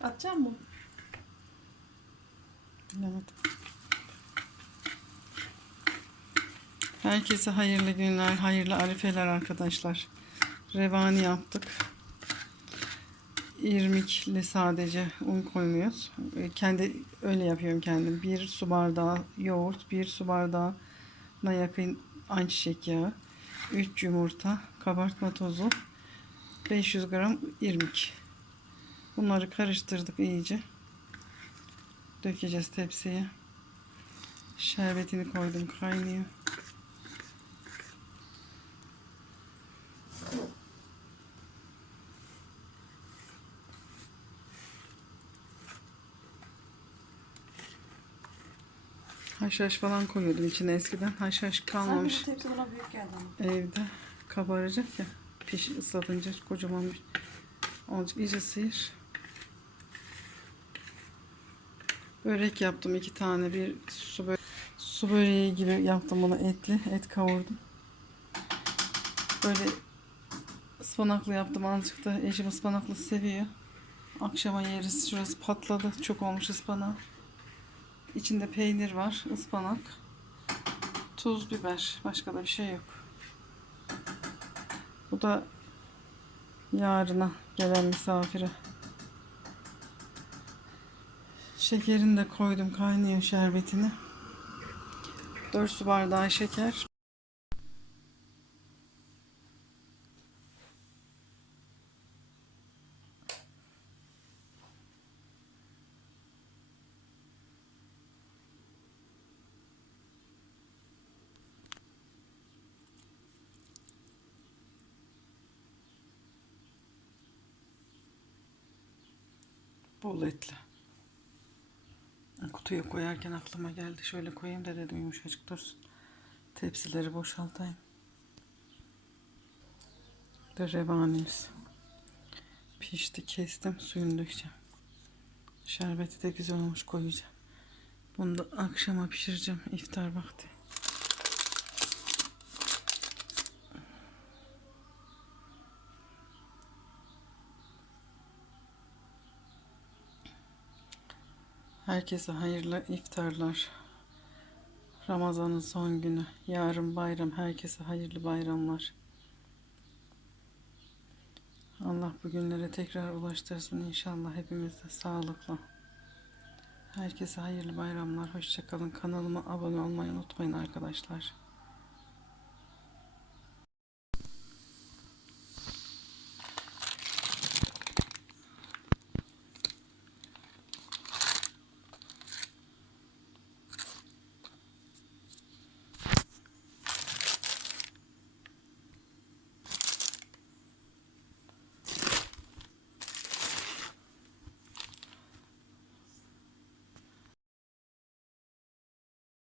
Atacak mı? Bilemedim. Herkese hayırlı günler, hayırlı arifeler arkadaşlar. Revani yaptık. İrmikli sadece un koymuyoruz. E, Kendi öyle yapıyorum kendim. Bir su bardağı yoğurt, bir su bardağına yakın ayçiçek yağı, 3 yumurta, kabartma tozu, 500 gram irmik. Bunları karıştırdık iyice. Dökeceğiz tepsiye. Şerbetini koydum kaynıyor. Haşhaş falan koyuyordum içine eskiden. Haşhaş kalmamış bu tepsi bana büyük geldi ama. evde. Kabaracak ya. Piş ıslatınca kocaman bir olacak. İyice sıyır. Börek yaptım iki tane. Bir su, bö- su böreği gibi yaptım bunu etli. Et kavurdum. Böyle ıspanaklı yaptım azıcık da eşim ıspanaklı seviyor. Akşama yeriz. Şurası patladı. Çok olmuş ıspanak. İçinde peynir var. ıspanak. Tuz, biber. Başka da bir şey yok. Bu da yarına gelen misafire. Şekerini de koydum kaynıyor şerbetini. 4 su bardağı şeker. Bol etli. Kutuya koyarken aklıma geldi. Şöyle koyayım da dedim yumuşacık dursun. Tepsileri boşaltayım. De revanemiz. Pişti kestim suyunu dökeceğim. Şerbeti de güzel olmuş koyacağım. Bunu da akşama pişireceğim iftar vakti. Herkese hayırlı iftarlar. Ramazan'ın son günü. Yarın bayram. Herkese hayırlı bayramlar. Allah bu günlere tekrar ulaştırsın inşallah hepimiz de sağlıkla. Herkese hayırlı bayramlar. Hoşçakalın. Kanalıma abone olmayı unutmayın arkadaşlar.